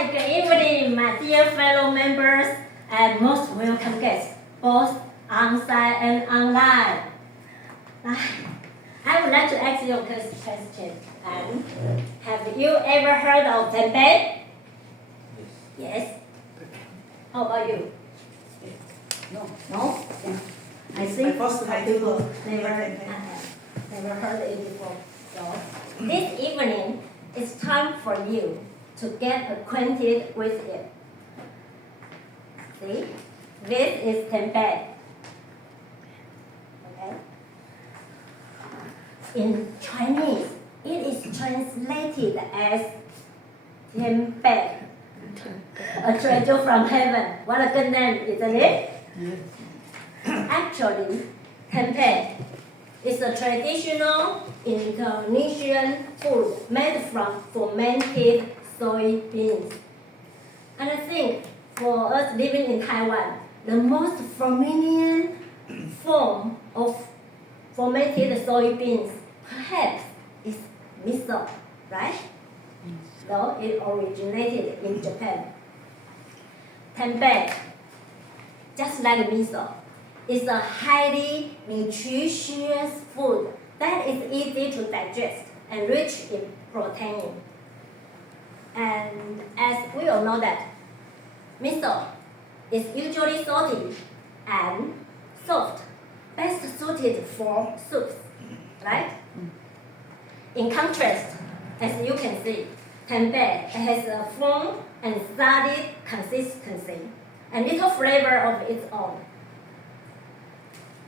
Hi, good evening, my dear fellow members and most welcome guests, both on-site and online. I would like to ask you a question. Have you ever heard of Tempeh? Yes. How about you? No. No? I think first most people never heard it before. So this evening, it's time for you to get acquainted with it. See, this is Tempeh. Okay. In Chinese, it is translated as Tempeh, a treasure from heaven. What a good name, isn't it? Yes. Actually, Tempeh is a traditional Indonesian food made from fermented soybeans. And I think for us living in Taiwan, the most familiar form of fermented soybeans perhaps is miso, right? So it originated in Japan. Tempeh, just like miso, is a highly nutritious food that is easy to digest and rich in protein. And as we all know that, miso is usually salty and soft, best suited for soups, right? In contrast, as you can see, tempeh has a firm and solid consistency and little flavor of its own.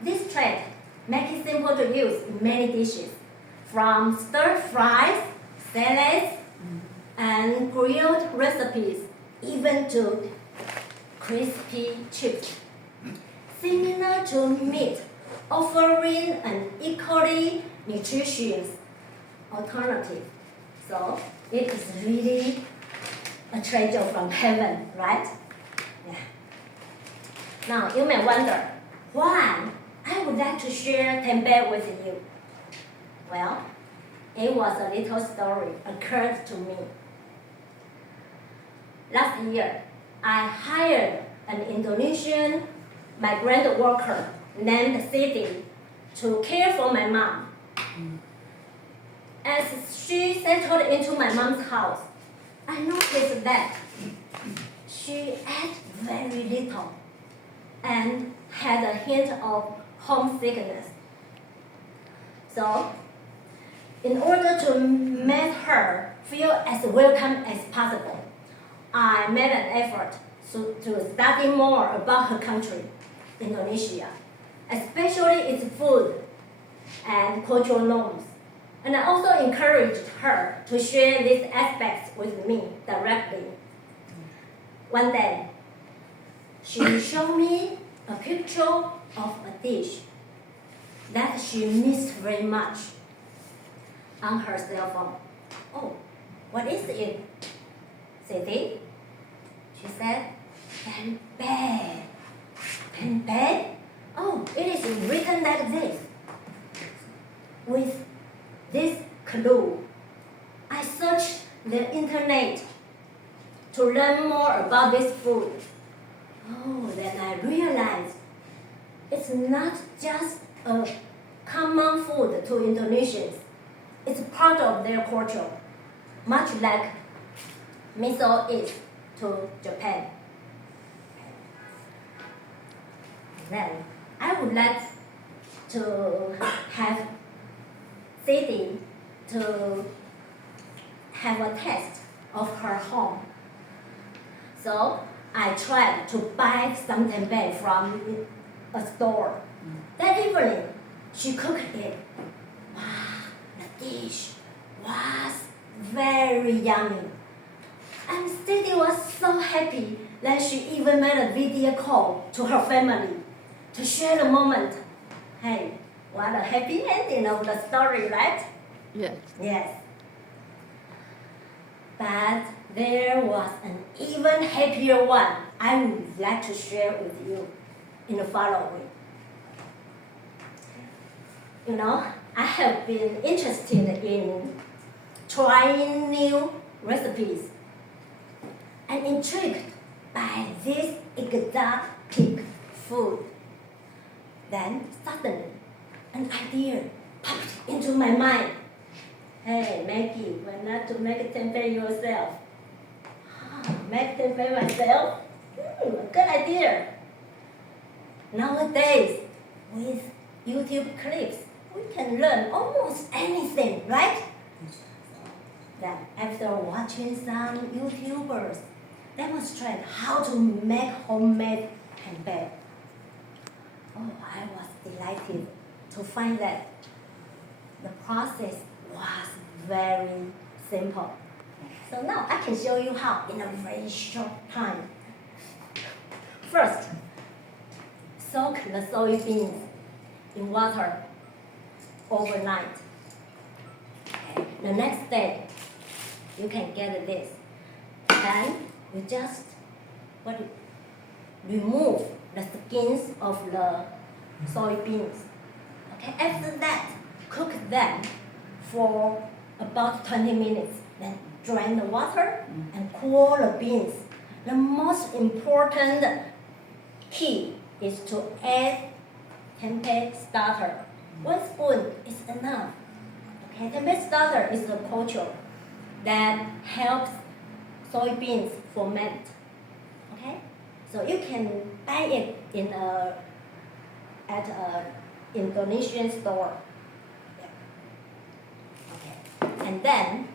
This trait makes it simple to use in many dishes, from stir-fries, salads, and grilled recipes, even to crispy chips. Similar to meat, offering an equally nutritious alternative. So it is really a treasure from heaven, right? Yeah. Now you may wonder, why I would like to share tempeh with you? Well, it was a little story occurred to me. Last year, I hired an Indonesian migrant worker named Siti to care for my mom. As she settled into my mom's house, I noticed that she ate very little and had a hint of homesickness. So, in order to make her feel as welcome as possible, I made an effort to study more about her country, Indonesia, especially its food and cultural norms. And I also encouraged her to share these aspects with me directly. One day, she showed me a picture of a dish that she missed very much on her cell phone. Oh, what is it? Siti? She said, tempeh. Tempeh? Oh, it is written like this. With this clue, I searched the internet to learn more about this food. Oh, then I realized it's not just a common food to Indonesians. It's part of their culture, much like miso is to Japan. Then I would like to have Siti to have a taste of her home. So I tried to buy some tempeh from a store. That evening, she cooked it. Wow, the dish was very yummy. And Siti was so happy that she even made a video call to her family to share the moment. Hey, what a happy ending of the story, right? Yes. Yes. But there was an even happier one I would like to share with you in the following. You know, I have been interested in trying new recipes. and intrigued by this exotic food. Then suddenly, an idea popped into my mind. Hey, Maggie, why not to make tempeh yourself? Make tempeh myself? Good idea. Nowadays, with YouTube clips, we can learn almost anything, right? Then, after watching some YouTubers demonstrate how to make homemade tempeh, I was delighted to find that the process was very simple. So now I can show you how in a very short time. First, soak the soybeans in water overnight. The next day, you can get this. Then you just remove the skins of the soybeans. Okay. After that, cook them for about 20 minutes. Then drain the water and cool the beans. The most important key is to add tempeh starter. 1 spoon is enough. Okay. Tempeh starter is a culture that helps soybeans ferment. Okay. So you can buy it at an Indonesian store. Okay. And then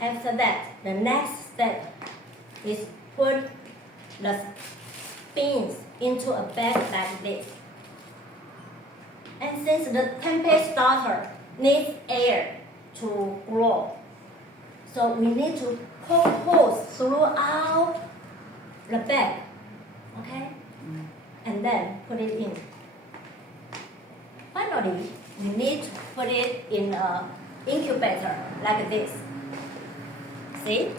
after that, the next step is put the beans into a bag like this. And since the tempeh starter needs air to grow, so we need to poke holes throughout the bag, okay? And then put it in. Finally, we need to put it in an incubator like this. See?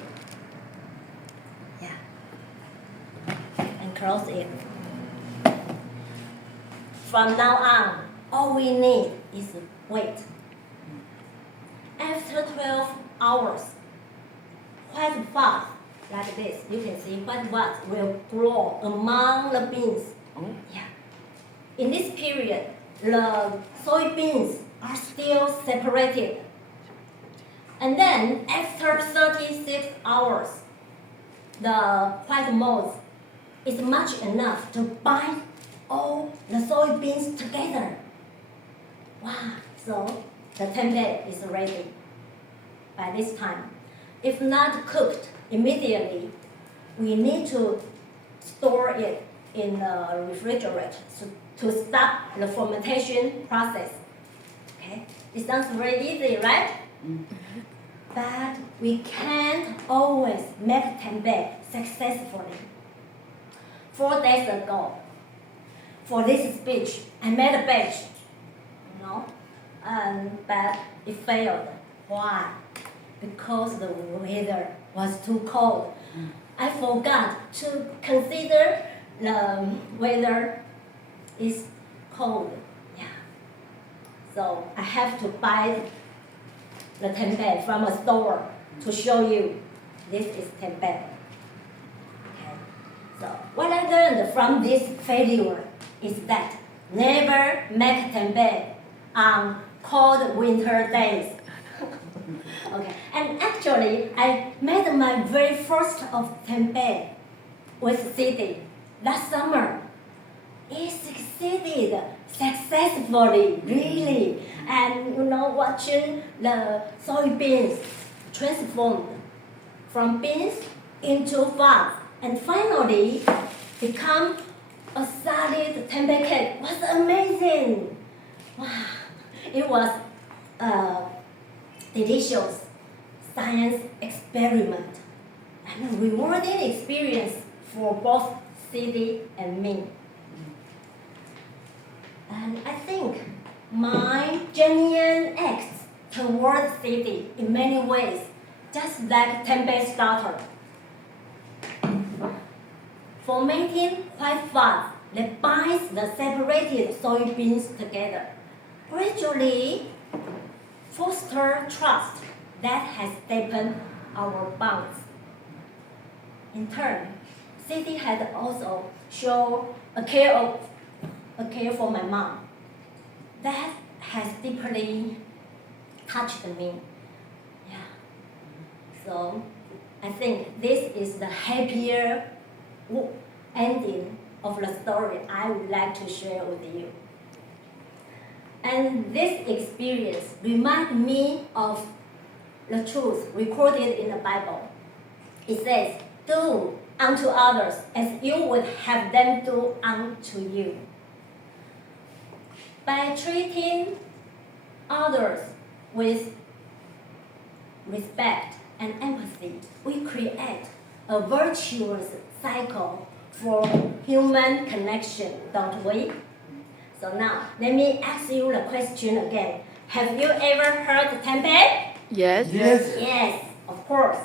Yeah. And close it. From now on, all we need is wait. After 12 hours, white fuzz like this, you can see white fuzz will grow among the beans. Yeah. In this period, the soybeans are still separated. And then after 36 hours, the white mold is much enough to bind all the soybeans together. Wow, so the tempeh is ready by this time. If not cooked immediately, we need to store it in the refrigerator to stop the fermentation process. Okay, it sounds very easy, right? But we can't always make tempeh successfully. 4 days ago, for this speech, I made a batch, but it failed. Why? Because the weather was too cold. I forgot to consider the weather is cold. Yeah. So I have to buy the tempeh from a store to show you this is tempeh. Okay. So what I learned from this failure is that never make tempeh on cold winter days. Okay, and actually, I made my very first of tempeh with City last summer. It succeeded successfully, really. And watching the soybeans transformed from beans into fuzz and finally become a solid tempeh cake was amazing. Wow, it was a delicious science experiment and a rewarding experience for both City and me. And I think my genuine acts towards City in many ways, just like tempeh starter. Fermenting white fuzz that binds the separated soybeans together gradually foster trust that has deepened our bonds. in turn, city had also shown a care for my mom. That has deeply touched me. Yeah. So I think this is the happier ending of the story I would like to share with you. And this experience reminds me of the truth recorded in the Bible. It says, "Do unto others as you would have them do unto you." By treating others with respect and empathy, we create a virtuous cycle for human connection, don't we? So now, let me ask you the question again. Have you ever heard tempeh? Yes. Yes, of course.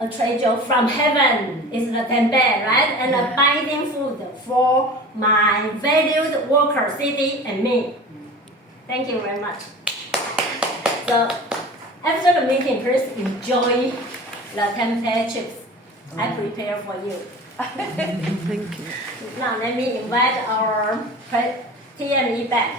A treasure from heaven is the tempeh, right? And a binding food for my valued worker, city, and me. Thank you very much. So, after the meeting, please enjoy the tempeh chips I prepared for you. Thank you. Now, let me invite our TME back.